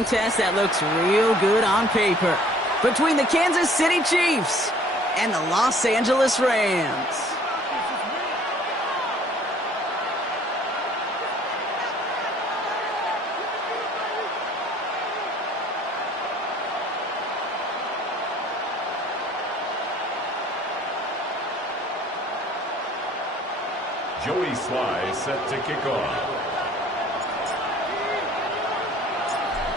contest that looks real good on paper between the Kansas City Chiefs and the Los Angeles Rams. Joey Sly set to kick off.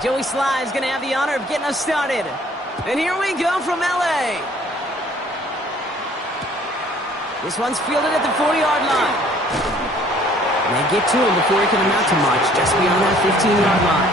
Joey Sly is going to have the honor of getting us started. And here we go from L.A. This one's fielded at the 40-yard line. And they get to him before he can amount to much, just beyond that 15-yard line.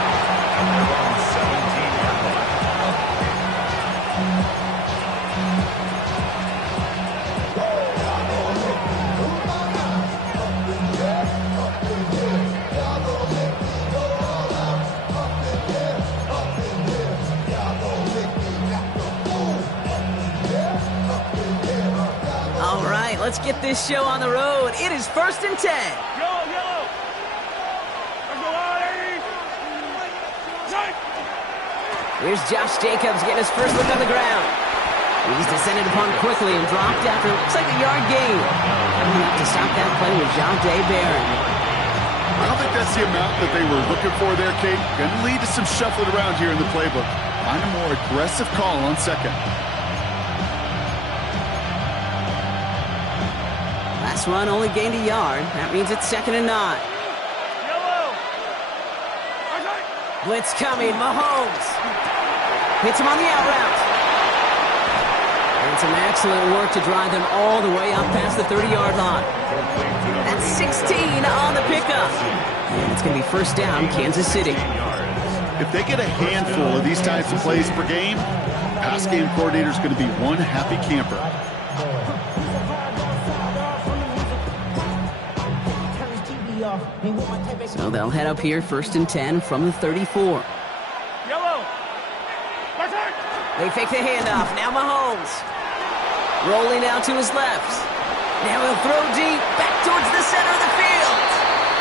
Let's get this show on the road. It is 1st and 10. Yellow, yellow. Let's go, Here's Josh Jacobs getting his first look on the ground. He's descended upon quickly and dropped after looks like a yard gain. Coming up to stop that play with Jonte Barron. I don't think that's the amount that they were looking for there, Kate. Going to lead to some shuffling around here in the playbook. Find a more aggressive call on second. Last run only gained a yard. That means it's 2nd and 9. Yellow. Blitz coming. Mahomes hits him on the out route. And some excellent work to drive them all the way up past the 30-yard line. That's 16 on the pickup. And it's going to be 1st down, Kansas City. If they get a handful of these types of plays per game, pass game coordinator is going to be one happy camper. So they'll head up here 1st and 10 from the 34. Yellow. They fake the handoff. Now Mahomes. Rolling out to his left. Now he'll throw deep back towards the center of the field.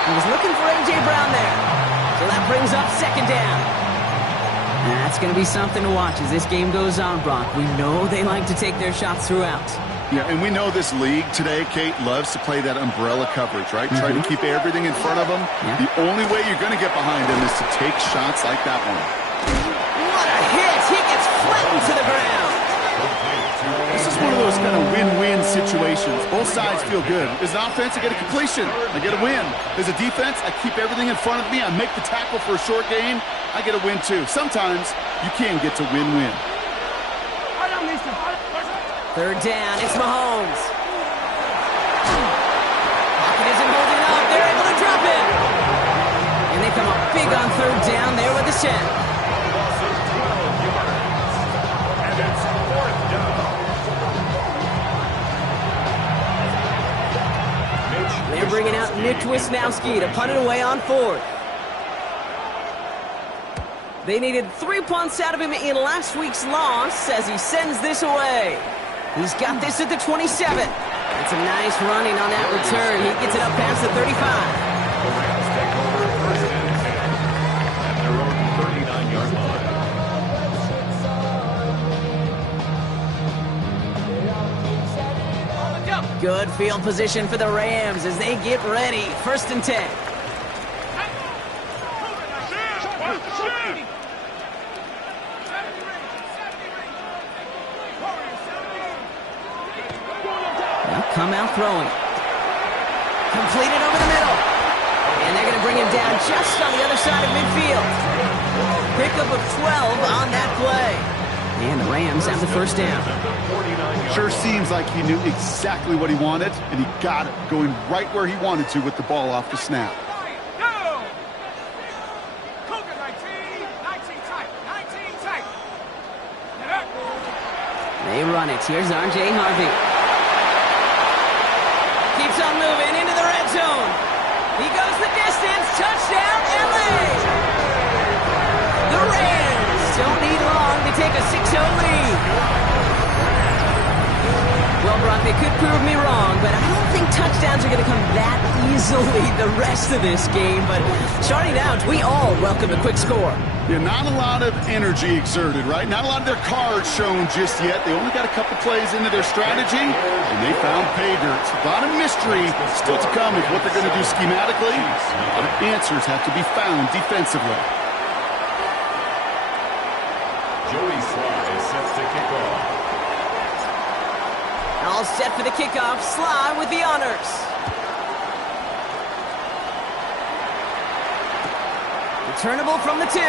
He was looking for A.J. Brown there. So that brings up 2nd down. That's going to be something to watch as this game goes on, Brock. We know they like to take their shots throughout. Yeah, and we know this league today, Kate, loves to play that umbrella coverage, right? Try to keep everything in front of them. Yeah. The only way you're going to get behind them is to take shots like that one. What a hit! He gets flattened to the ground. This is one of those kind of win-win situations. Both sides feel good. As an offense, I get a completion. I get a win. As a defense, I keep everything in front of me. I make the tackle for a short gain. I get a win, too. Sometimes you can get to win-win. 3rd down, it's Mahomes. Pocket isn't holding up. They're able to drop it. And they come up big on 3rd down there with the 10. And it's 4th down. They're bringing out Nick Wisnowski to punt it away on 4th. They needed 3 punts out of him in last week's loss as he sends this away. He's got this at the 27. That's a nice running on that return. He gets it up past the 35. The Rams take over 1st and 10 at their own 39-yard line. Good field position for the Rams as they get ready. 1st and 10. Come out throwing. Completed over the middle. And they're going to bring him down just on the other side of midfield. Pickup of 12 on that play. And the Rams have the 1st down. Sure seems like he knew exactly what he wanted, and he got it, going right where he wanted to with the ball off the snap. They run it. Here's R.J. Harvey. Keeps on moving into the red zone. He goes the distance. Touchdown, L.A. The Rams don't need long to take a 6-0 lead. Well, Brock, Brock. They could prove me wrong, but I don't think touchdowns are going to come that easily the rest of this game. But starting out, we all welcome a quick score. Yeah, not a lot of energy exerted, right? Not a lot of their cards shown just yet. They only got a couple plays into their strategy, and they found pay dirt. A lot of mystery still to come with what they're going to do schematically. A lot of answers have to be found defensively. Joey Sly is set to kick off. All set for the kickoff. Sly with the honors. Returnable from the 2.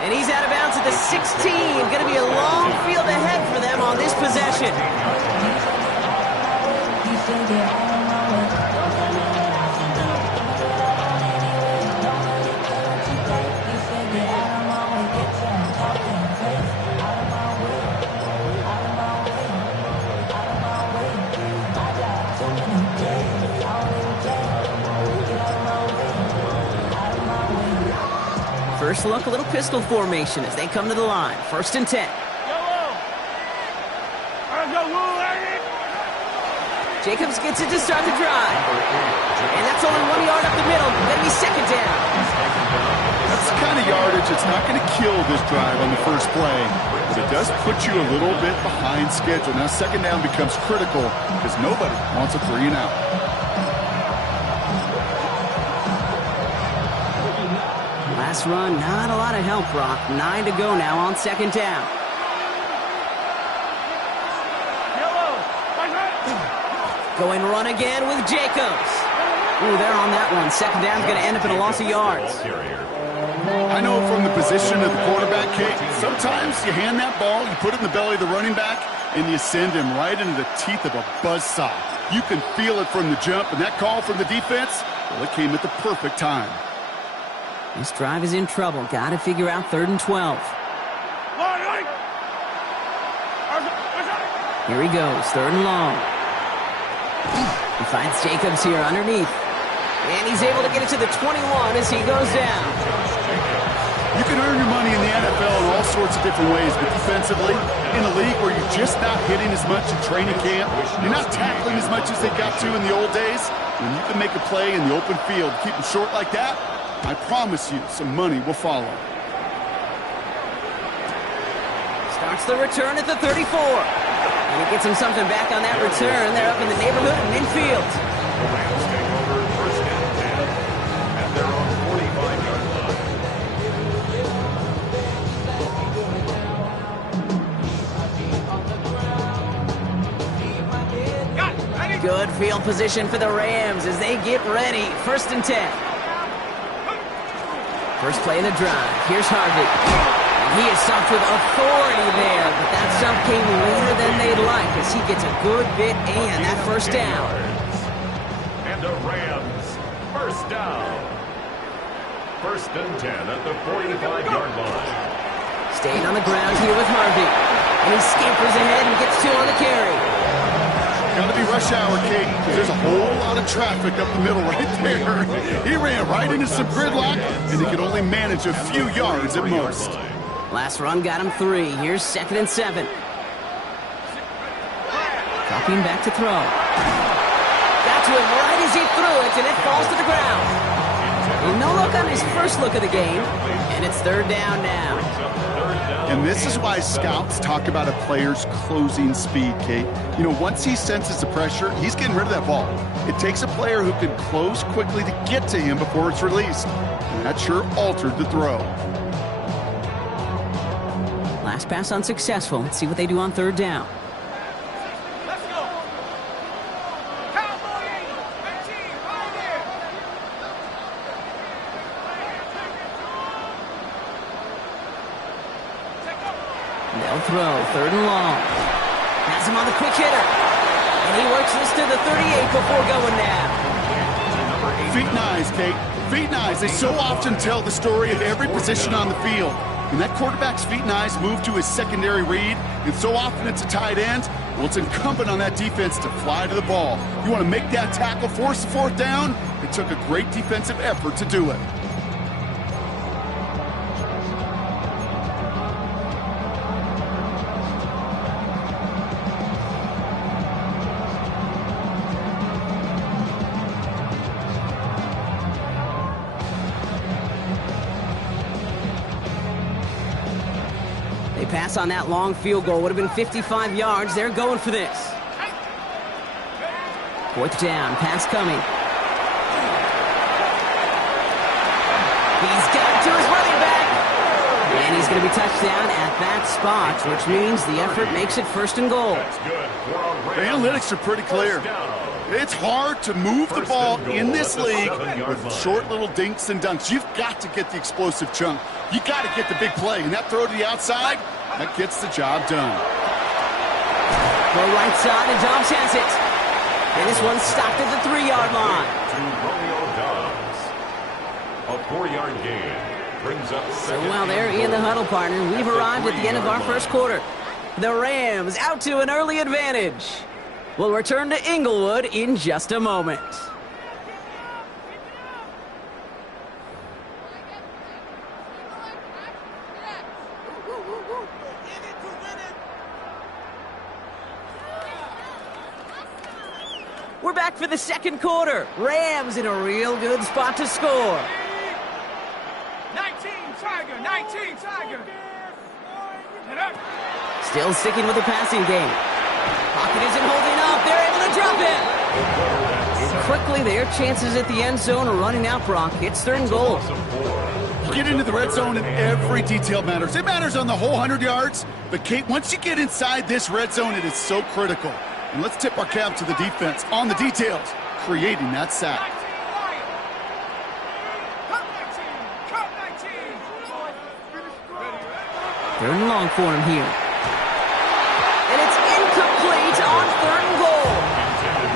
And he's out of bounds at the 16. Going to be a long field ahead for them on this possession. First look, a little pistol formation as they come to the line. 1st and 10. Jacobs gets it to start the drive. And that's only 1 yard up the middle. Then he's 2nd down. That's the kind of yardage that's not going to kill this drive on the first play. But it does put you a little bit behind schedule. Now 2nd down becomes critical because nobody wants a 3 and out. Last run, not a lot of help, Brock. 9 to go now on 2nd down. Going run again with Jacobs. Ooh, they're on that one. 2nd down's going to end up in a loss of yards. I know from the position of the quarterback, Kate, sometimes you hand that ball, you put it in the belly of the running back, and you send him right into the teeth of a buzzsaw. You can feel it from the jump, and that call from the defense, well, it came at the perfect time. This drive is in trouble. Got to figure out 3rd and 12. Here he goes, 3rd and long. He finds Jacobs here underneath. And he's able to get it to the 21 as he goes down. You can earn your money in the NFL in all sorts of different ways, but defensively, in a league where you're just not hitting as much in training camp, you're not tackling as much as they got to in the old days, when you can make a play in the open field, keep it short like that, I promise you some money will follow. Starts the return at the 34. And he gets him something back on that return. They're up in the neighborhood of midfield. The Rams take over 1st and 10 at their own 45-yard line. Good field position for the Rams as they get ready. 1st and 10. First play of the drive. Here's Harvey. He is stopped with authority there, but that stop came later than they'd like as he gets a good bit and that 1st down. And the Rams, 1st down. 1st and 10 at the 45-yard line. Staying on the ground here with Harvey. And he scampers ahead and gets 2 on the carry. Got to be rush hour, Kate, because there's a whole lot of traffic up the middle right there. He ran right into some gridlock, and he could only manage a few yards at most. Last run got him 3. Here's 2nd and 7. Dropping back to throw. Got to him right as he threw it, and it falls to the ground. No look on his first look of the game, and it's 3rd down now. And this is why scouts talk about a player's closing speed, Kate. You know, once he senses the pressure, he's getting rid of that ball. It takes a player who can close quickly to get to him before it's released. And that sure altered the throw. Last pass unsuccessful. Let's see what they do on 3rd down. Let's go. Cowboy Eagles, 15, right there. They'll throw. 3rd and long. Has him on the quick hitter. And he works this to the 38 before going down. Feet and eyes, Kate. Feet and eyes. They so often tell the story of every position on the field. When that quarterback's feet and eyes move to his secondary read, and so often it's a tight end, well, it's incumbent on that defense to fly to the ball. You want to make that tackle, force the 4th down? It took a great defensive effort to do it. They pass on that long field goal. Would have been 55 yards. They're going for this. 4th down. Pass coming. He's got it to his running back. And he's going to be touched down at that spot, which means the effort makes it 1st and goal. The analytics are pretty clear. It's hard to move the ball in this league with short little dinks and dunks. You've got to get the explosive chunk. You got to get the big play. And that throw to the outside, that gets the job done. Go right side, and Dobbs has it. And this one's stopped at the 3-yard line. A 4-yard gain brings up So while they're in the huddle, partner, we've arrived at the end of our first quarter. The Rams out to an early advantage. We'll return to Inglewood in just a moment. We're back for the second quarter. Rams in a real good spot to score. 19 Tiger, 19 Tiger. Get up. Still sticking with the passing game. Pocket isn't holding up. They're able to drop it. And quickly, their chances at the end zone are running out, Brock. It's 3rd and goal. You get into the red zone and every detail matters. It matters on the whole 100 yards. But, Kate, once you get inside this red zone, it is so critical. And let's tip our cap to the defense on the details, creating that sack. 3rd and long for him here. And it's incomplete on 3rd and goal.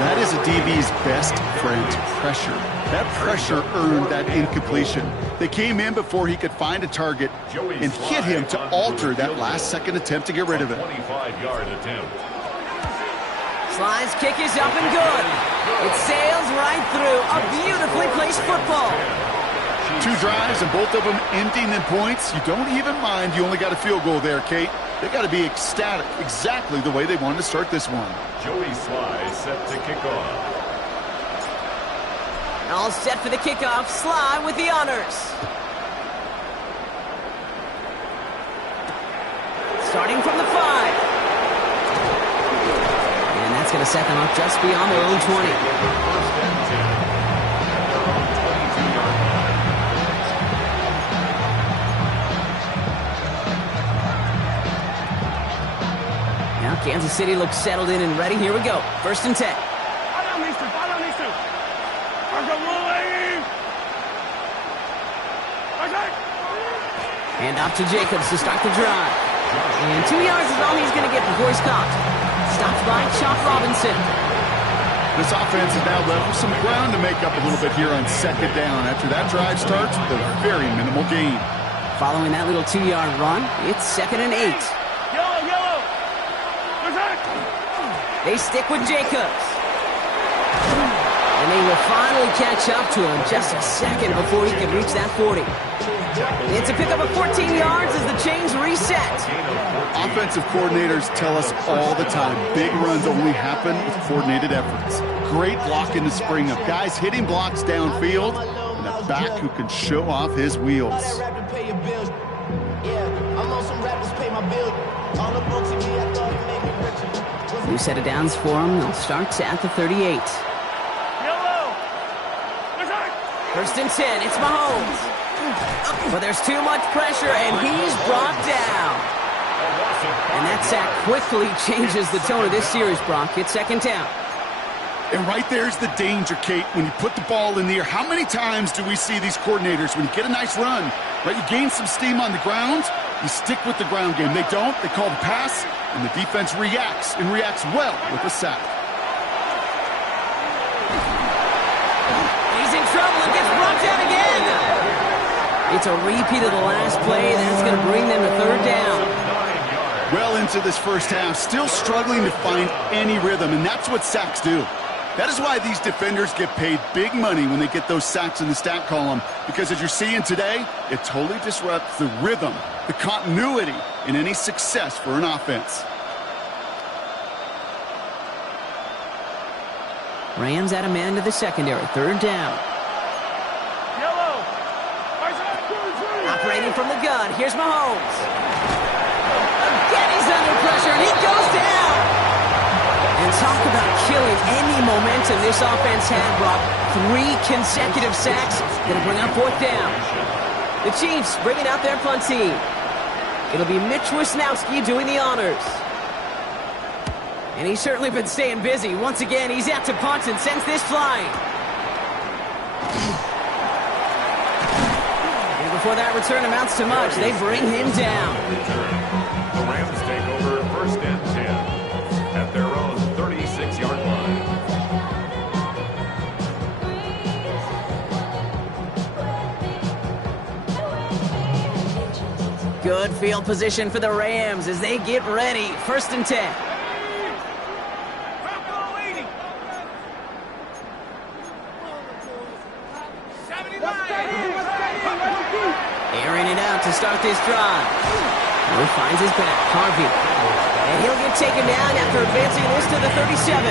That is a DB's best friend, pressure. That pressure earned that incompletion. They came in before he could find a target and hit him to alter that last-second attempt to get rid of it. 25-yard attempt. Sly's kick is up and good. It sails right through. A beautifully placed football. 2 drives and both of them ending in points. You don't even mind you only got a field goal there, Kate. They got to be ecstatic, exactly the way they wanted to start this one. Joey Sly set to kick off. All set for the kickoff. Sly with the honors. Starting from the 5. And that's going to set them up just beyond their own 20. Now Kansas City looks settled in and ready. Here we go. 1st and 10. And off to Jacobs to start the drive. And 2 yards is all he's going to get before he's caught. Stopped by Chop Robinson. This offense has now left some ground to make up a little bit here on 2nd down after that drive starts with a very minimal gain. Following that little 2-yard run, it's 2nd and 8. Yellow. They stick with Jacobs. And they will finally catch up to him just a second before he can reach that 40. It's a pickup of 14 yards as the chains reset. Offensive coordinators tell us all the time, big runs only happen with coordinated efforts. Great block in the spring of guys hitting blocks downfield and a back who can show off his wheels. New set of downs for him. They'll start at the 38. 1st and 10. It's Mahomes. But there's too much pressure, and he's brought down. And that sack quickly changes the tone of this series, Brock. It's 2nd down. And right there's the danger, Kate, when you put the ball in the air. How many times do we see these coordinators, when you get a nice run, right, you gain some steam on the ground, you stick with the ground game. They don't, they call the pass, and the defense reacts, and reacts well with a sack. He's in trouble and gets brought down again. It's a repeat of the last play. That's going to bring them to 3rd down. Well into this first half, still struggling to find any rhythm, and that's what sacks do. That is why these defenders get paid big money when they get those sacks in the stat column, because as you're seeing today, it totally disrupts the rhythm, the continuity, and any success for an offense. Rams add a man to the secondary. 3rd down. Operating from the gun. Here's Mahomes. He goes down. And talk about killing any momentum this offense had, Brock. 3 consecutive sacks. Going to bring up 4th down. The Chiefs bringing out their punt team. It'll be Mitch Wisnowski doing the honors. And he's certainly been staying busy. Once again, he's out to punt and sends this flying. And before that return amounts to much, they bring him down. The Rams take over 1st and 10 at their own 36-yard line. Good field position for the Rams as they get ready. 1st and 10. Airing it out to start this drive. He finds his back, Harvey. And he'll get taken down after advancing this to the 37.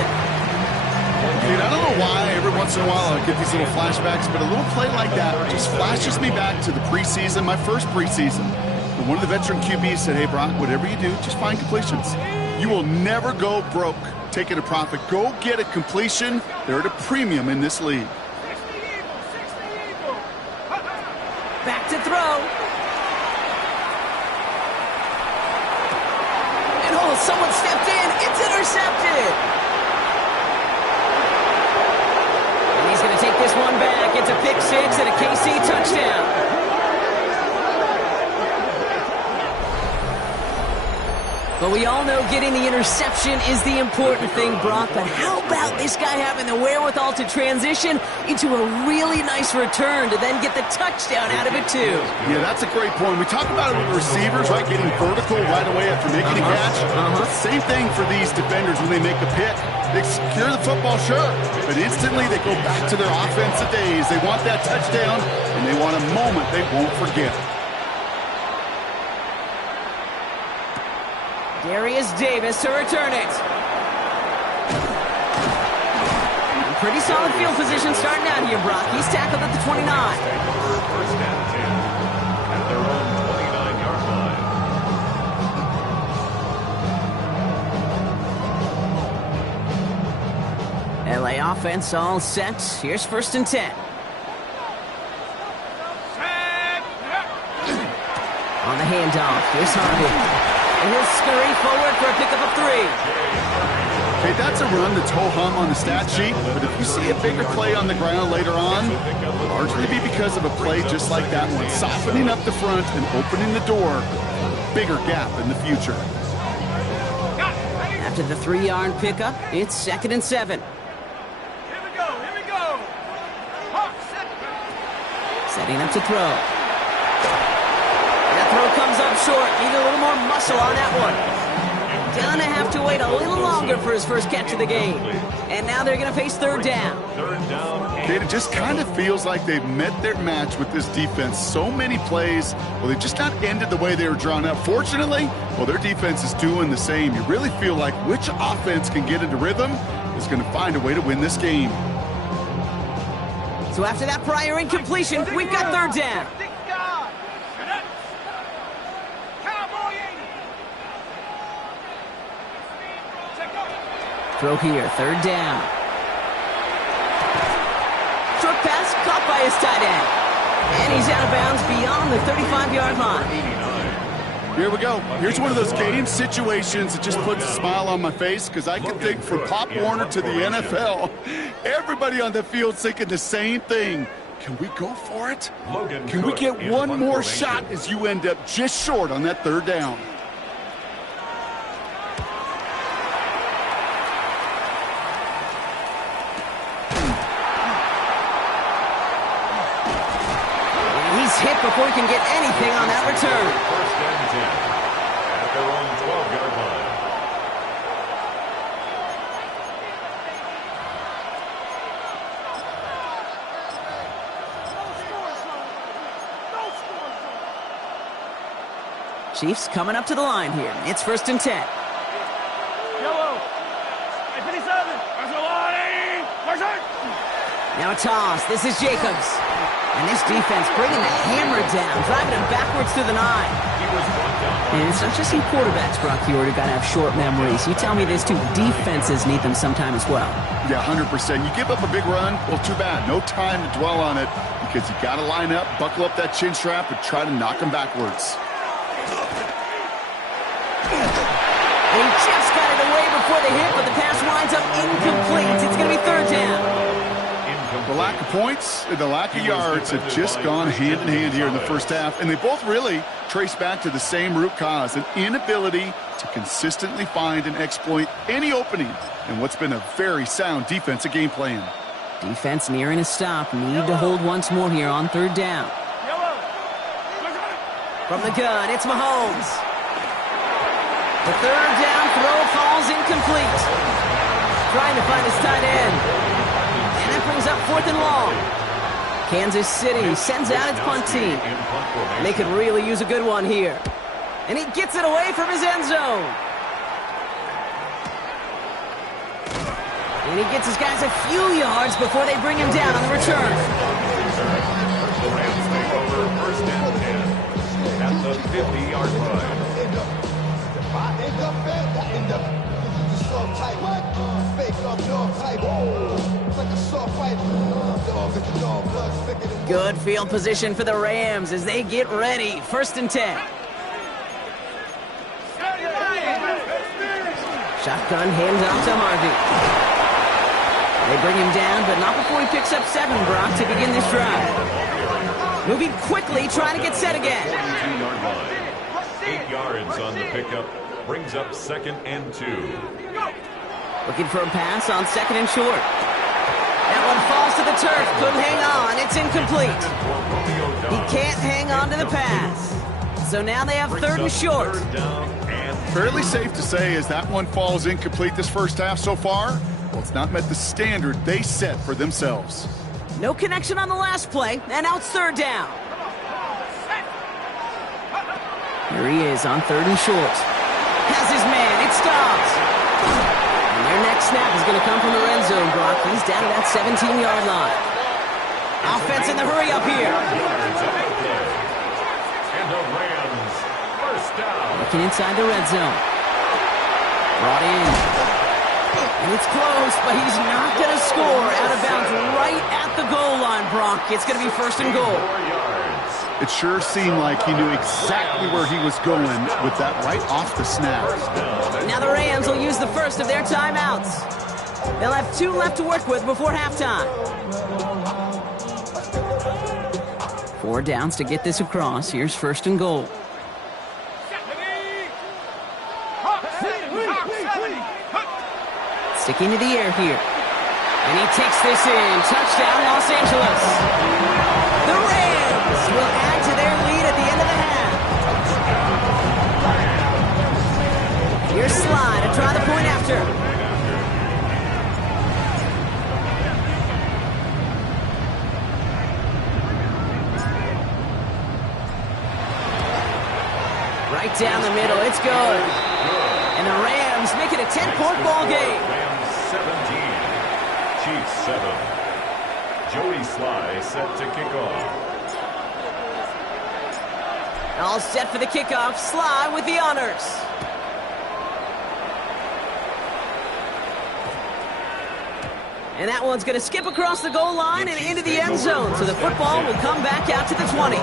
Dude, I don't know why every once in a while I get these little flashbacks, but a little play like that just flashes me back to the preseason, my first preseason. And one of the veteran QBs said, hey, Brock, whatever you do, just find completions. You will never go broke taking a profit. Go get a completion. They're at a premium in this league. Back to throw. And oh, someone stepped in. It's intercepted. And he's going to take this one back. It's a pick 6 and a KC touchdown. But we all know getting the interception is the important thing, Brock. But how about this guy having the wherewithal to transition into a really nice return to then get the touchdown out of it, too? Yeah, that's a great point. We talk about it with receivers, right, getting vertical right away after making a catch. Same thing for these defenders when they make a pick. They secure the football, sure, but instantly they go back to their offensive days. They want that touchdown, and they want a moment they won't forget. Darius Davis to return it. Pretty solid field position starting out here, Brock. He's tackled at the 29. 1st and 10 at their own 29-yard line. LA offense all set. Here's 1st and 10. On the handoff, here's Harvey. And he'll scurry forward for a pickup of 3. Okay, that's a run that's ho-hum on the stat sheet, but if you see a bigger play on the ground later on, largely be because of a play just like that one, softening up the front and opening the door, bigger gap in the future. After the 3-yard pickup, it's 2nd and 7. Here we go. Setting up to throw. That throw comes up short. Need a little more muscle on that one. Gonna have to wait a little longer for his first catch of the game. And now they're gonna face 3rd down. Okay, it just kind of feels like they've met their match with this defense. So many plays, well, they've just not ended the way they were drawn up. Fortunately, well, their defense is doing the same. You really feel like which offense can get into rhythm is going to find a way to win this game. So after that prior incompletion, we've got 3rd down. Throw here, 3rd down. Short pass caught by his tight end. And he's out of bounds beyond the 35-yard line. Here we go. Here's one of those game situations that just puts a smile on my face because I can think from Pop Warner to the NFL. Everybody on the field thinking the same thing. Can we go for it? Can we get one more shot as you end up just short on that 3rd down? Hit before he can get anything on that return. 1st and 10 at their own 12-yard line. Chiefs coming up to the line here. It's 1st and 10. Yellow. 57. There's a line. Now a toss. This is Jacobs. And this defense bringing the hammer down, driving him backwards to the 9. And it's not just some quarterbacks, Brock, you got to have short memories. You tell me this too, defenses need them sometime as well. Yeah, 100%. You give up a big run, well, too bad. No time to dwell on it because you got to line up, buckle up that chin strap, and try to knock them backwards. And he just got it away before the hit, but the pass winds up incomplete. It's going to be 3rd down. The lack of points and the lack of yards have just gone hand in hand here in the first half, and they both really trace back to the same root cause, an inability to consistently find and exploit any opening in what's been a very sound defensive game plan. Defense nearing a stop. Need to hold once more here on 3rd down. From the gun, it's Mahomes. The 3rd down throw falls incomplete. Trying to find his tight end. And that brings up 4th and long. Kansas City sends out its punt team. And they could really use a good one here. And he gets it away from his end zone. And he gets his guys a few yards before they bring him down on the return. The Rams take over 1st and 10 at the 50-yard line. Good field position for the Rams as they get ready. 1st and 10. Shotgun handoff to Harvey. They bring him down, but not before he picks up 7, Brock, to begin this drive. Moving quickly, trying to get set again. 42-yard line. 8 yards on the pickup. Brings up 2nd and 2. Looking for a pass on 2nd and short. That one falls to the turf. Couldn't hang on. It's incomplete. He can't hang on to the pass. So now they have 3rd and short. Fairly safe to say as that one falls incomplete this first half so far, well, it's not met the standard they set for themselves. No connection on the last play, and now it's 3rd down. Here he is on 3rd and short. Has his man. It stops. And their next snap is going to come from the red zone, Brock. He's down at that 17-yard line. Offense in the hurry up here. And the Rams, 1st down. Looking inside the red zone. Brought in. And it's close, but he's not going to score. Out of bounds right at the goal line, Brock. It's going to be 1st and goal. 4 yards. It sure seemed like he knew exactly where he was going with that right off the snap. Now the Rams will use the first of their timeouts. They'll have 2 left to work with before halftime. 4 downs to get this across. Here's 1st and goal. Sticking to the air here. And he takes this in. Touchdown, Los Angeles. The Rams will add to their lead at the end of the half. Here's Sly to try the point after. Right down the middle, it's good. And the Rams make it a 10-point ball game. Rams 17, Chiefs 7. Joey Sly set to kick off. All set for the kickoff. Sly with the honors. And that one's going to skip across the goal line and into the end zone. So the football will come back out to the 20.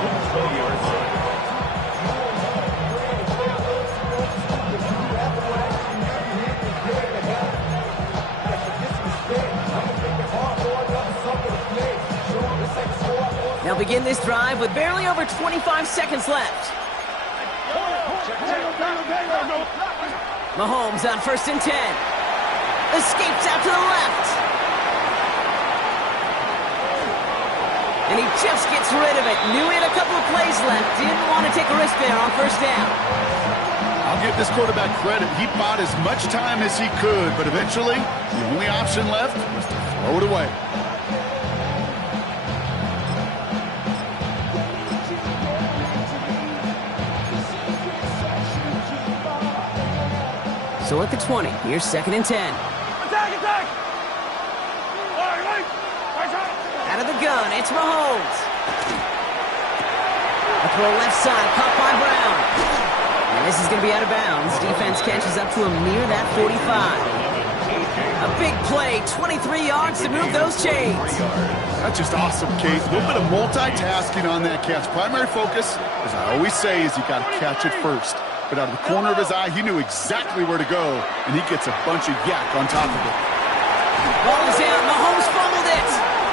They'll begin this drive with barely over 25 seconds left. Mahomes on 1st and 10. Escapes out to the left. And he just gets rid of it. Knew he had a couple of plays left. Didn't want to take a risk there on 1st down. I'll give this quarterback credit. He bought as much time as he could, but eventually, the only option left was to throw it away. So at the 20, here's 2nd and 10. Attack! Out of the gun, it's Mahomes. throw left side, caught by Brown. And this is going to be out of bounds. Defense catches up to him near that 45. A big play, 23 yards to move those chains. That's just awesome, Kate. A little bit of multitasking on that catch. Primary focus, as I always say, is you got to catch it first. But out of the corner of his eye, he knew exactly where to go, and he gets a bunch of yak on top of it. Ball is out. Mahomes fumbled it.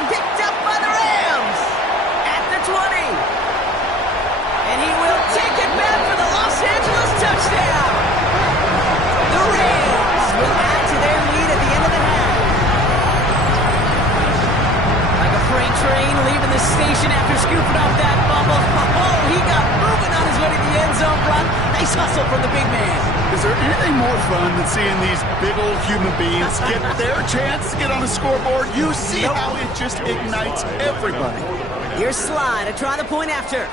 Picked up by the Rams at the 20. And he will take it back for the Los Angeles touchdown. The Rams will add to their lead at the end of the half. Like a freight train leaving the station after scooping up that fumble. Oh, he got moving on his way to the end zone run. Nice hustle from the big man. Is there anything more fun than seeing these big old human beings get their chance to get on the scoreboard? You see how it just ignites everybody. Here's Sly to try the point after.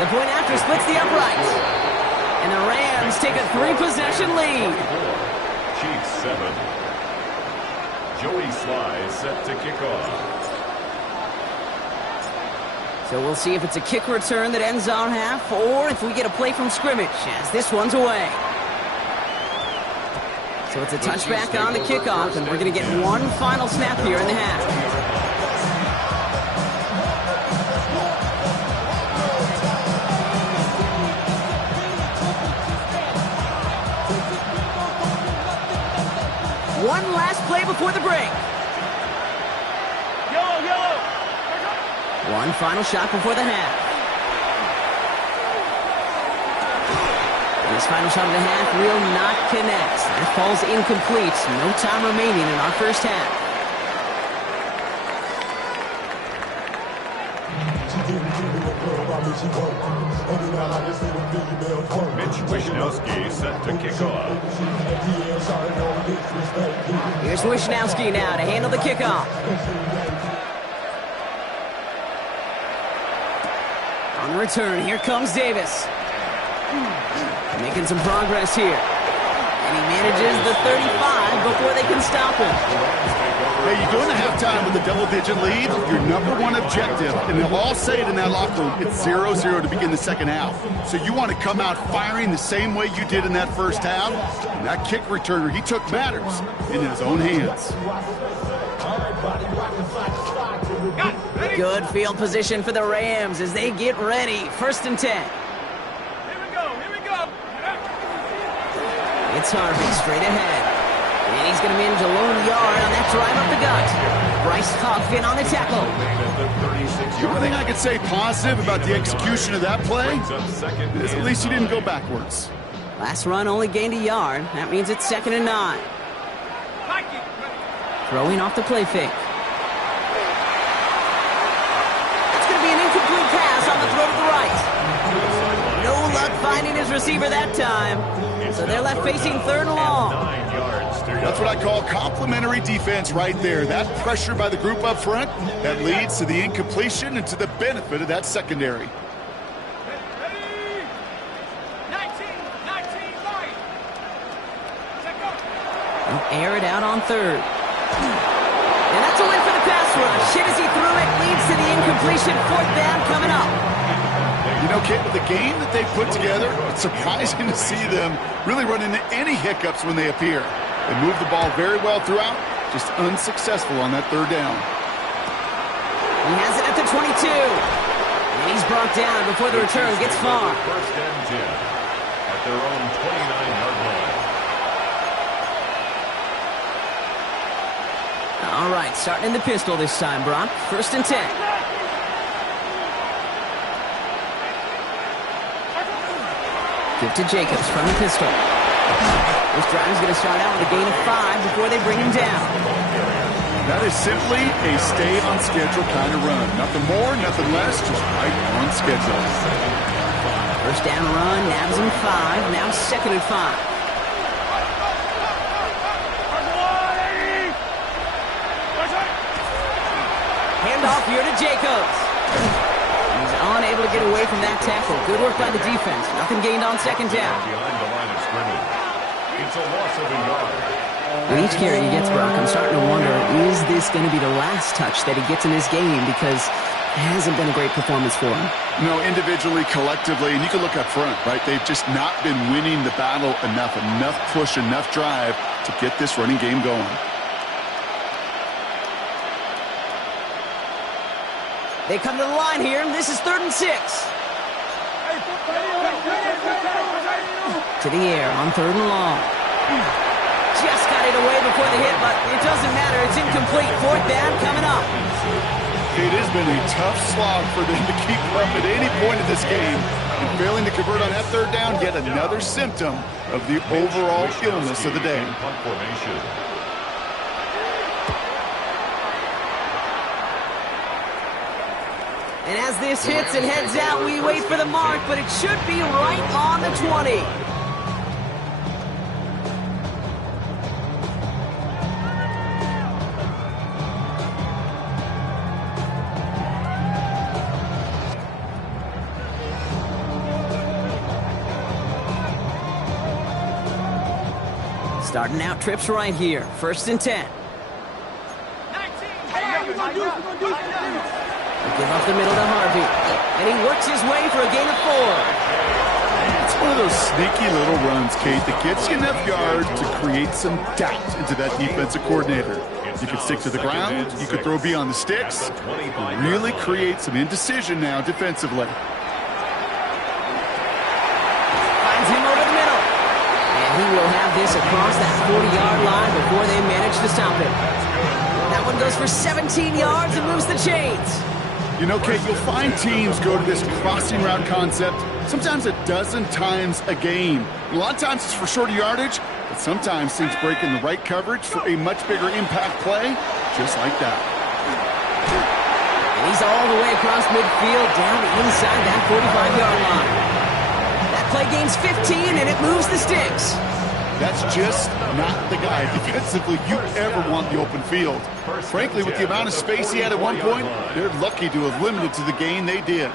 The point after splits the uprights. And the Rams take a 3-possession lead. Chiefs 7. Joey Sly set to kick off. So we'll see if it's a kick return that ends on half, or if we get a play from scrimmage, as this one's away. So it's a touchback on the kickoff, and we're going to get one final snap here in the half. One last play before the break. One final shot before the half. And this final shot of the half will not connect. That falls incomplete. No time remaining in our first half. Mitch Wishnowsky set to kick off. Here's Wishnowsky now to handle the kickoff. On the return, here comes Davis. Making some progress here. And he manages the 35 before they can stop him. Hey, you go into halftime with a double-digit lead, your number one objective, and they'll all say it in that locker room, it's 0-0 to begin the second half. So you want to come out firing the same way you did in that first half. And that kick returner he took matters in his own hands. Good field position for the Rams as they get ready. 1st and 10. Here we go. It's Harvey straight ahead. And he's going to manage a lone yard on that drive up the gut. Bryce Huff in on the tackle. The only thing I could say positive about the execution of that play is at least he didn't go backwards. Last run only gained a yard. That means it's 2nd and 9. Throwing off the play fake. That's going to be an incomplete pass on the throw to the right. No luck finding his receiver that time. So they're left facing 3rd and long. That's what I call complimentary defense right there. That pressure by the group up front, that leads to the incompletion and to the benefit of that secondary. Air it out on 3rd. And that's a win for the pass rush. Hit as he threw it, leads to the incompletion. 4th down coming up. You know, Kate, with the game that they've put together, it's surprising to see them really run into any hiccups when they appear. They move the ball very well throughout, just unsuccessful on that 3rd down. He has it at the 22. And he's brought down before the return gets far. 1st and 10 at their own 29-yard line. All right, starting in the pistol this time, Brock. 1st and 10. Give to Jacobs from the pistol. This drive is going to start out with a gain of 5 before they bring him down. That is simply a stay-on-schedule kind of run. Nothing more, nothing less, just right on schedule. 1st down run, nabs him 5, now 2nd and 5. Handoff here to Jacobs. He's unable to get away from that tackle. Good work by the defense. Nothing gained on 2nd down. Behind the line of scrimmage. It's a loss of a yard. With each carry he gets, Brock, I'm starting to wonder, is this going to be the last touch that he gets in this game? Because hasn't been a great performance for him. No, individually, collectively, and you can look up front, right? They've just not been winning the battle enough push, enough drive to get this running game going. They come to the line here, and this is 3rd and 6. To the air on 3rd and long. Just got it away before the hit, but it doesn't matter. It's incomplete. 4th down coming up. It has been a tough slog for them to keep up at any point in this game. And failing to convert on that 3rd down, yet another symptom of the overall illness of the day. And as this hits and heads out, we wait for the mark, but it should be right on the 20. Starting out trips right here. 1st and 10. Give up the middle to Harvey. And he works his way for a gain of 4. It's one of those sneaky little runs, Kate, that gets you enough yards to create some doubt into that defensive coordinator. You can stick to the ground, you can throw beyond the sticks, and really create some indecision now defensively. Finds him over the middle. And he will have this across that 40-yard line before they manage to stop him. That one goes for 17 yards and moves the chains. You know, Kate, you'll find teams go to this crossing route concept sometimes a dozen times a game. A lot of times it's for shorter yardage, but sometimes things break in the right coverage for a much bigger impact play, just like that. And he's all the way across midfield down inside that 45-yard line. That play gains 15, and it moves the sticks. That's just not the guy defensively you ever want the open field. Frankly, with the amount of space he had at one point, they're lucky to have limited to the gain they did.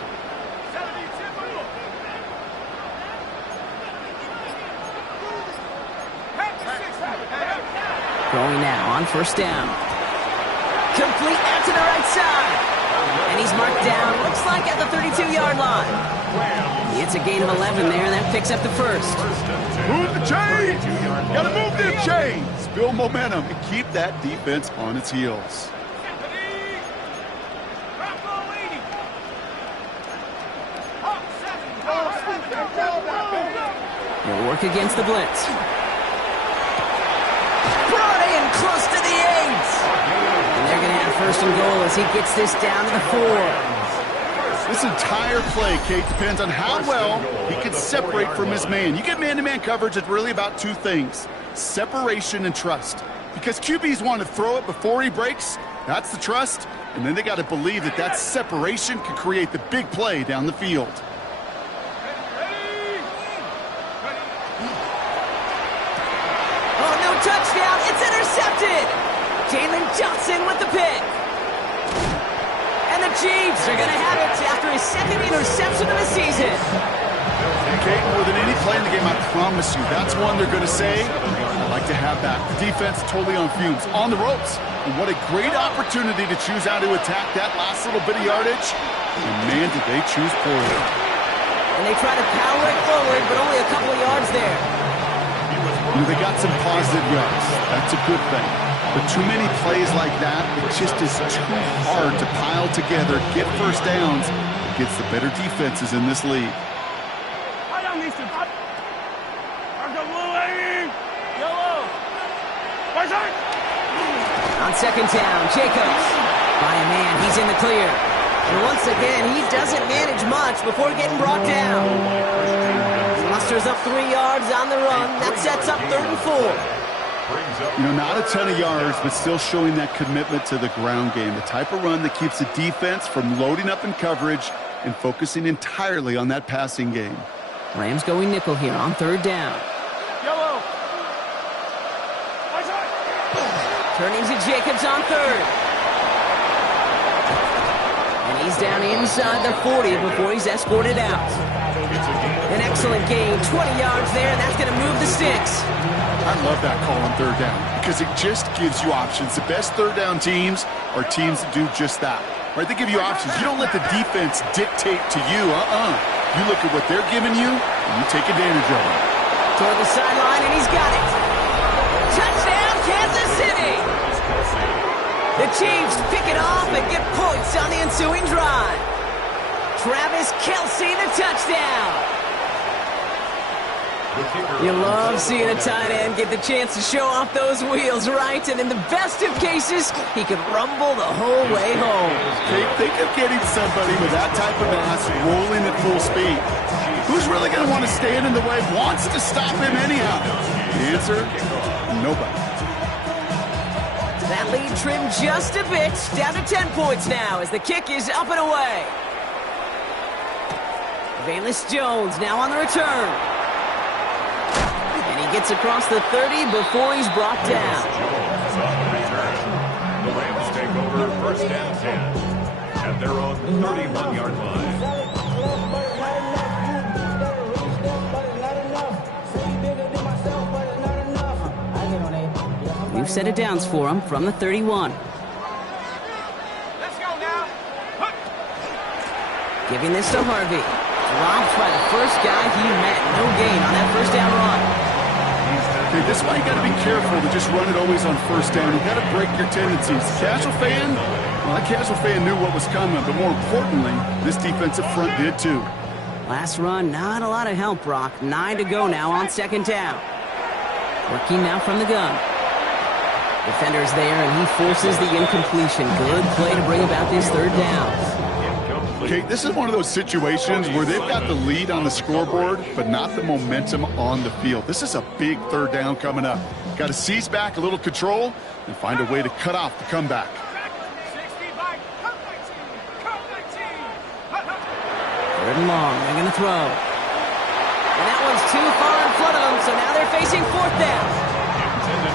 Going now on 1st down. Complete out to the right side. And he's marked down, looks like at the 32-yard line. It's a gain of 11 there, and that picks up the 1st. Move the chains! Gotta move them chains! Build momentum and keep that defense on its heels. He'll work against the blitz. Brought in close to the 8. And they're going to have 1st and goal as he gets this down to the 4. This entire play, Kate, depends on how well he can separate from his man. You get man-to-man coverage, it's really about two things: separation and trust. Because QBs want to throw it before he breaks, that's the trust, and then they got to believe that that separation can create the big play down the field. Oh, no touchdown, it's intercepted! Jalen Johnson with the pick. And the Chiefs are going to have it after his 2nd interception of the season. Kate, more than any play in the game, I promise you, that's one they're going to say, I'd like to have that. The defense totally on fumes, on the ropes. And what a great opportunity to choose how to attack that last little bit of yardage. And man, did they choose poorly. And they try to power it forward, but only a couple of yards there. You know, they got some positive yards. That's a good thing. But too many plays like that, it just is too hard to pile together, get 1st downs against the better defenses in this league. On 2nd down, Jacobs. By a man, he's in the clear. And once again, he doesn't manage much before getting brought down. He musters up 3 yards on the run. That sets up 3rd and 4. You know, not a ton of yards, but still showing that commitment to the ground game. The type of run that keeps the defense from loading up in coverage and focusing entirely on that passing game. Rams going nickel here on 3rd down. Turning to Jacobs on 3rd. And he's down inside the 40 before he's escorted out. An excellent gain, 20 yards there, and that's going to move the sticks. I love that call on 3rd down because it just gives you options. The best 3rd down teams are teams that do just that. right? They give you options. You don't let the defense dictate to you. You look at what they're giving you, and you take advantage of it. Toward the sideline, and he's got it. Touchdown, Kansas City! The Chiefs pick it off and get points on the ensuing drive. Travis Kelce, the touchdown. You love seeing a tight end get the chance to show off those wheels, right? And in the best of cases, he could rumble the whole way home. Think of getting somebody with that type of mass rolling at full speed. Who's really going to want to stand in the way, wants to stop him anyhow? The answer, nobody. That lead trimmed just a bit, down to 10 points now as the kick is up and away. Velus Jones now on the return. And he gets across the 30 before he's brought down. The Rams take over first and 10 at their own 31-yard line. We've set it downs for him from the 31. Let's go now. Giving this to Harvey. Dropped by the first guy he met. No gain on that first down run. Okay, this is why you got to be careful to just run it always on first down. You got to break your tendencies. Casual fan, well, that casual fan knew what was coming, but more importantly, this defensive front did too. Last run, not a lot of help, Brock. 9 to go now on second down. Working now from the gun. Defender's there, and he forces the incompletion. Good play to bring about this third down. Okay, this is one of those situations where they've got the lead on the scoreboard, but not the momentum on the field. This is a big third down coming up. Got to seize back a little control and find a way to cut off the comeback. 60 by come my team. Third and long, they're going to throw. And that one's too far in front of them, so now they're facing fourth down.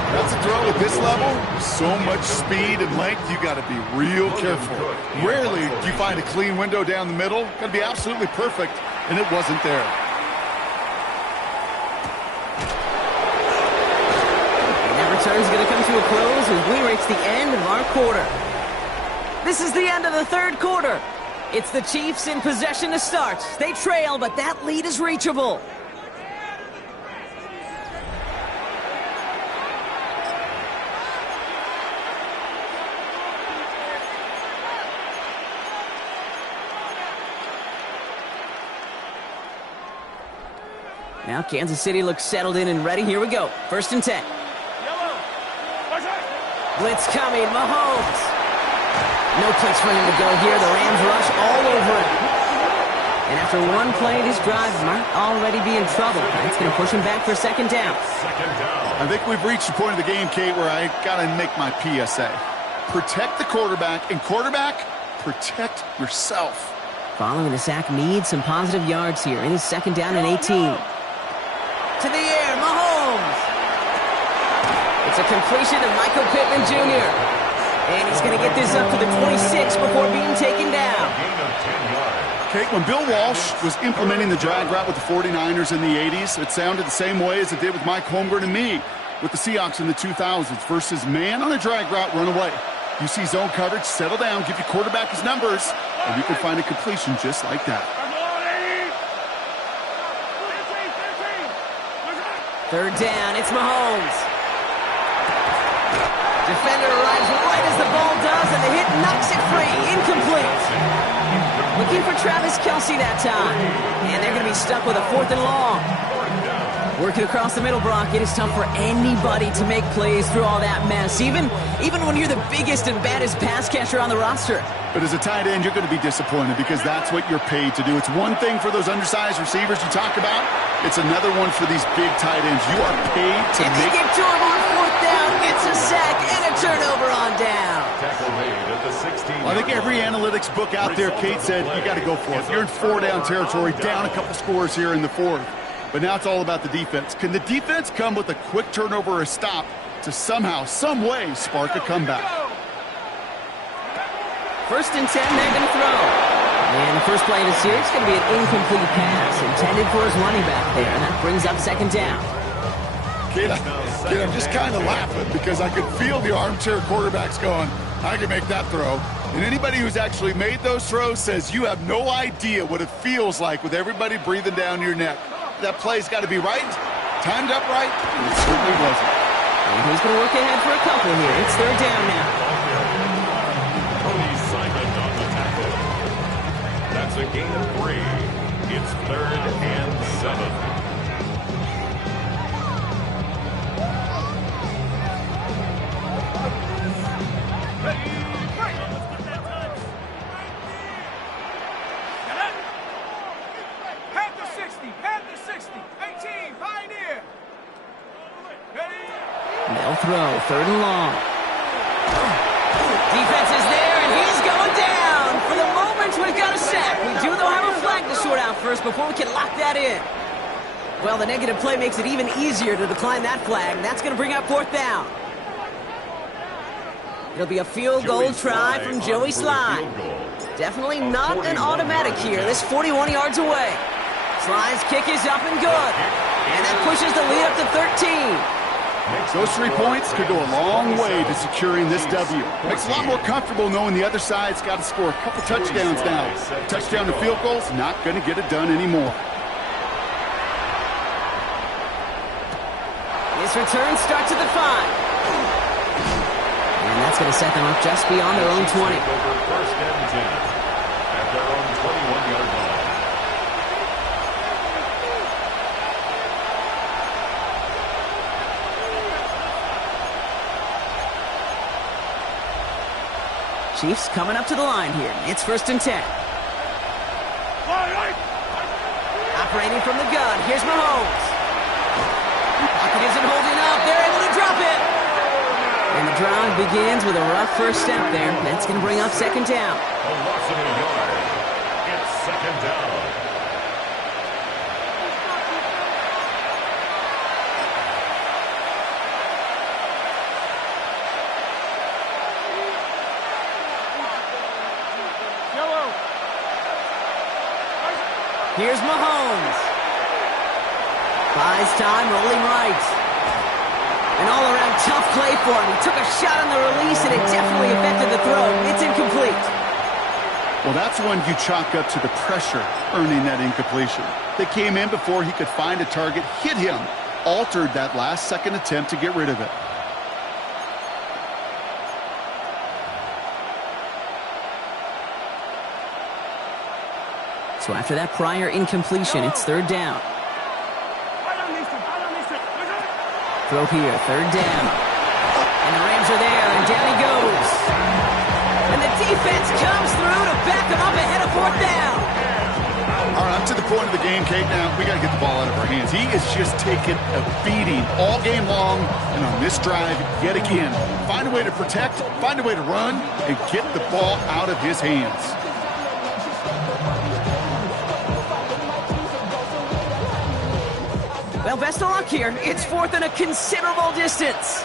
That's a throw at this level. So much speed and length, you got to be real careful. Rarely do you find a clean window down the middle. Got to be absolutely perfect, and it wasn't there. And that return's going to come to a close as we reach the end of our quarter. This is the end of the third quarter. It's the Chiefs in possession to start. They trail, but that lead is reachable. Now Kansas City looks settled in and ready. Here we go. First and 10. Blitz coming. Mahomes. No place for him to go here. The Rams rush all over him. And after one play, this drive might already be in trouble. That's going to push him back for second down. I think we've reached the point of the game, Kate, where I got to make my PSA. Protect the quarterback, and quarterback, protect yourself. Following the sack needs some positive yards here. It is second down and 18. To the air, Mahomes. It's a completion to Michael Pittman Jr. And he's going to get this up to the 26 before being taken down. Okay, when Bill Walsh was implementing the drag route with the 49ers in the 80s, it sounded the same way as it did with Mike Holmgren and me with the Seahawks in the 2000s versus man on a drag route, run away. You see zone coverage, settle down, give your quarterback his numbers, and you can find a completion just like that. Third down, it's Mahomes. Defender arrives right as the ball does, and the hit knocks it free. Incomplete. Looking for Travis Kelce that time. And they're going to be stuck with a fourth and long. Working across the middle, Brock, it is tough for anybody to make plays through all that mess, even when you're the biggest and baddest pass catcher on the roster. But as a tight end, you're going to be disappointed because that's what you're paid to do. It's one thing for those undersized receivers you talk about. It's another one for these big tight ends. You are paid to and make... they get to him on fourth down, gets a sack, and a turnover on down. Tackle made at the 16. I think every analytics book out there, Kate said, you got to go for it. You're in four-down territory, down a couple scores here in the fourth. But now it's all about the defense. Can the defense come with a quick turnover or a stop to somehow, some way, spark a comeback? First and 10, they're going to throw. And the first play of the series is going to be an incomplete pass intended for his running back there. And that brings up second down. Kate, I'm just kind of laughing because I could feel the armchair quarterbacks going, I can make that throw. And anybody who's actually made those throws says you have no idea what it feels like with everybody breathing down your neck. That play's got to be right, timed up right, and it certainly wasn't. And he's going to work ahead for a couple here. It's third down now. Tony Simon on the tackle. That's a gain of 3. It's 3rd and 7. They'll throw, 3rd and long. Defense is there, and he's going down. For the moment, we've got a sack. We do, though, have a flag to sort out first before we can lock that in. Well, the negative play makes it even easier to decline that flag, and that's going to bring up 4th down. It'll be a field goal try from Joey Sly. Definitely not an automatic here. This 41 yards away. Sly's kick is up and good. And that pushes the lead up to 13. Those 3 points could go a long way to securing this W. Makes it a lot more comfortable knowing the other side's got to score a couple touchdowns now. Touchdown to field goals, not going to get it done anymore. This return starts at the 5. And that's going to set them up just beyond their own 20. Over 1st and 10 at their own 21-yard line. Chiefs coming up to the line here. It's 1st and 10. Operating from the gun. Here's Mahomes. Pocket isn't holding up. They're able to drop it. And the drive begins with a rough first step there. That's going to bring up 2nd down. A loss of a yard. It's 2nd down. Here's Mahomes. Buys time, rolling right. An all-around tough play for him. He took a shot on the release, and it definitely affected the throw. It's incomplete. Well, that's one you chalk up to the pressure earning that incompletion. They came in before he could find a target, hit him, altered that last-second attempt to get rid of it. So after that prior incompletion, it's 3rd down. Throw here, 3rd down. And the Rams are there, and down he goes. And the defense comes through to back him up ahead of 4th down. All right, up to the point of the game, Kate. Now, we got to get the ball out of our hands. He is just taking a beating all game long, and on this drive, yet again, find a way to protect, find a way to run, and get the ball out of his hands. Well, best of luck here. It's 4th and a considerable distance.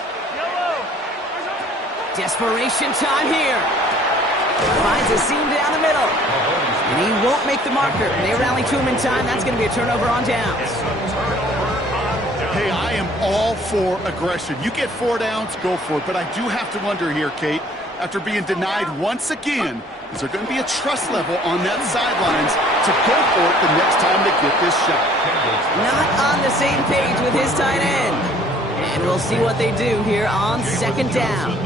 Desperation time here. Finds a seam down the middle. And he won't make the marker. They rally to him in time. That's going to be a turnover on downs. Hey, I am all for aggression. You get 4 downs, go for it. But I do have to wonder here, Kate, after being denied once again, is there going to be a trust level on that sidelines to go for it the next time they get this shot? Not on the same page with his tight end. And we'll see what they do here on 2nd down.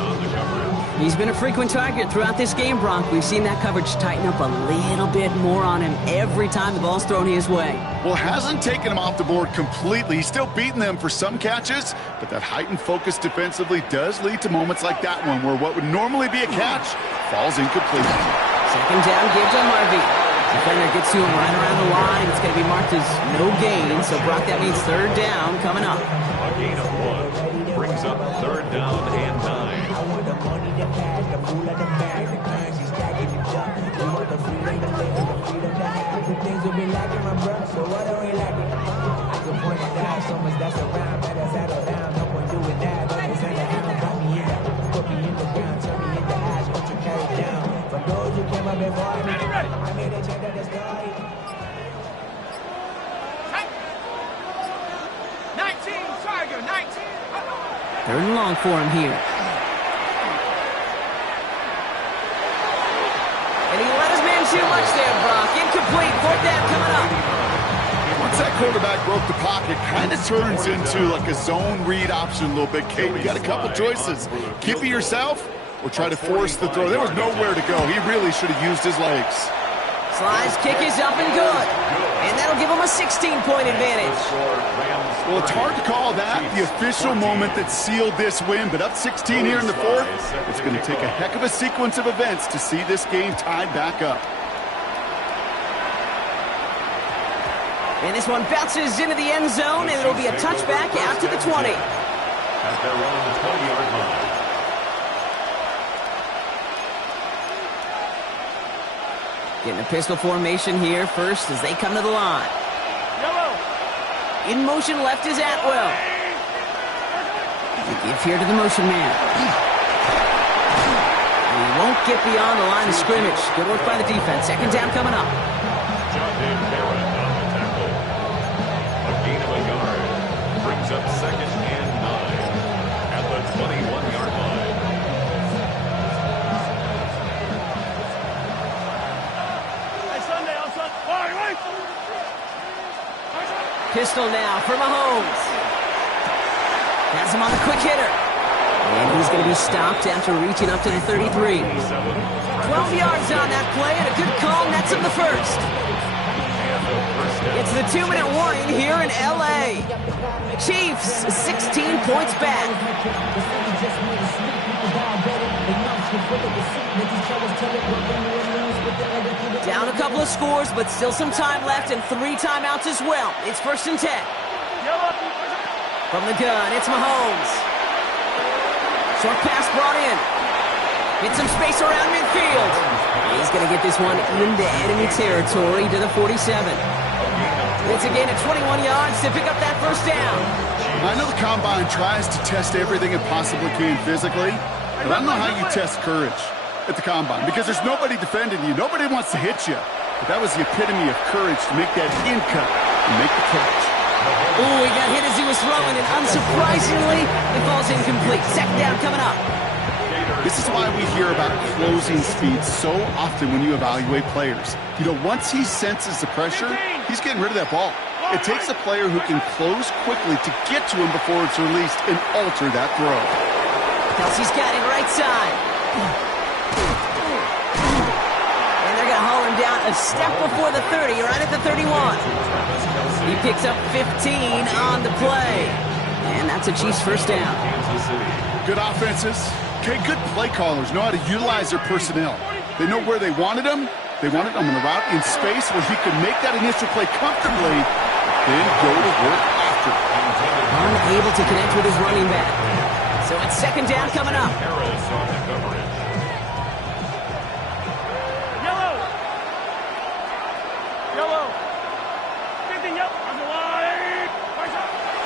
He's been a frequent target throughout this game, Bronk. We've seen that coverage tighten up a little bit more on him every time the ball's thrown his way. Well, hasn't taken him off the board completely. He's still beating them for some catches, but that heightened focus defensively does lead to moments like that one where what would normally be a catch falls incomplete. 2nd down, gives on Harvey. Defender gets to him right around the line. It's going to be marked as no gain. So, Brock, that means 3rd down coming up. A gain of 1 brings up 3rd down and 9. Ready. 19, Tiger, 19. 3rd and long for him here. quarterback broke the pocket, kind of turns into like a zone read option a little bit, Kate. You got a couple choices. Keep it yourself or try to force the throw. There was nowhere to go. He really should have used his legs. Slice kick is up and good. And that'll give him a 16-point advantage. Well, it's hard to call that the official moment that sealed this win, but up 16 here in the fourth, it's going to take a heck of a sequence of events to see this game tied back up. And this one bounces into the end zone, and it'll be a touchback out to the 20. At their own 20-yard line. Getting a pistol formation here first as they come to the line. In motion left is Atwell. The give here to the motion man. And he won't get beyond the line of scrimmage. Good work by the defense. Second down coming up. John Dave Barrett on the tackle. A gain of a yard. Brings up 2nd and 9 at the 21-yard line. Pistol now for Mahomes. Has him on the quick hitter. And he's going to be stopped after reaching up to the 33. 12 yards on that play, and a good call nets him the first. It's the 2-minute warning here in L.A. Chiefs 16 points back. Down a couple of scores, but still some time left and 3 timeouts as well. It's 1st and 10. From the gun, it's Mahomes. Short pass brought in. Get some space around midfield. He's going to get this one into enemy territory to the 47. It's a gain of 21 yards to pick up that first down. I know the Combine tries to test everything it possibly can physically, but I don't know how you test courage at the Combine, because there's nobody defending you. Nobody wants to hit you. But that was the epitome of courage to make that in cut and make the catch. Ooh, he got hit as he was throwing, and unsurprisingly, it falls incomplete. Second down coming up. This is why we hear about closing speed so often when you evaluate players. You know, once he senses the pressure, he's getting rid of that ball. It takes a player who can close quickly to get to him before it's released and alter that throw. Kelsey's got it right side. And they're going to haul him down a step before the 30, right at the 31. He picks up 15 on the play. And that's a Chiefs first down. Good offenses. Okay, good play callers know how to utilize their personnel. They know where they wanted them. They wanted them in a route in space where he could make that initial play comfortably, then go to work after. Unable to connect with his running back. So it's second down coming up. Harris on the coverage.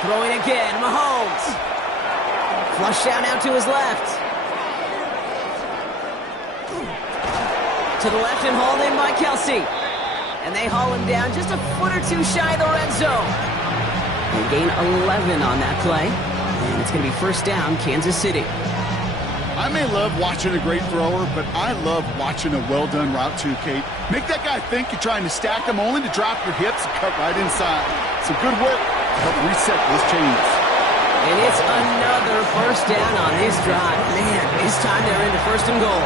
Throwing again, Mahomes. Flush down out to his left. To the left and hauled in by Kelsey. And they haul him down just a foot or two shy of the red zone. They gain 11 on that play. And it's going to be first down, Kansas City. I may love watching a great thrower, but I love watching a well-done route too, Kate. Make that guy think you're trying to stack him only to drop your hips and cut right inside. Some good work to help reset those chains. And it's another first down on this drive. Man, this time they're into first and goal.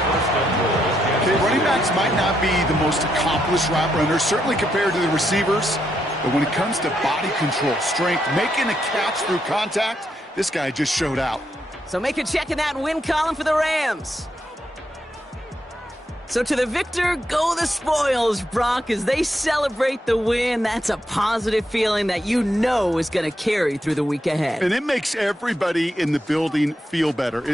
Okay, running backs might not be the most accomplished route runners, certainly compared to the receivers. But when it comes to body control, strength, making a catch through contact, this guy just showed out. So make a check in that win column for the Rams. So to the victor, go the spoils, Brock, as they celebrate the win. That's a positive feeling that you know is going to carry through the week ahead. And it makes everybody in the building feel better.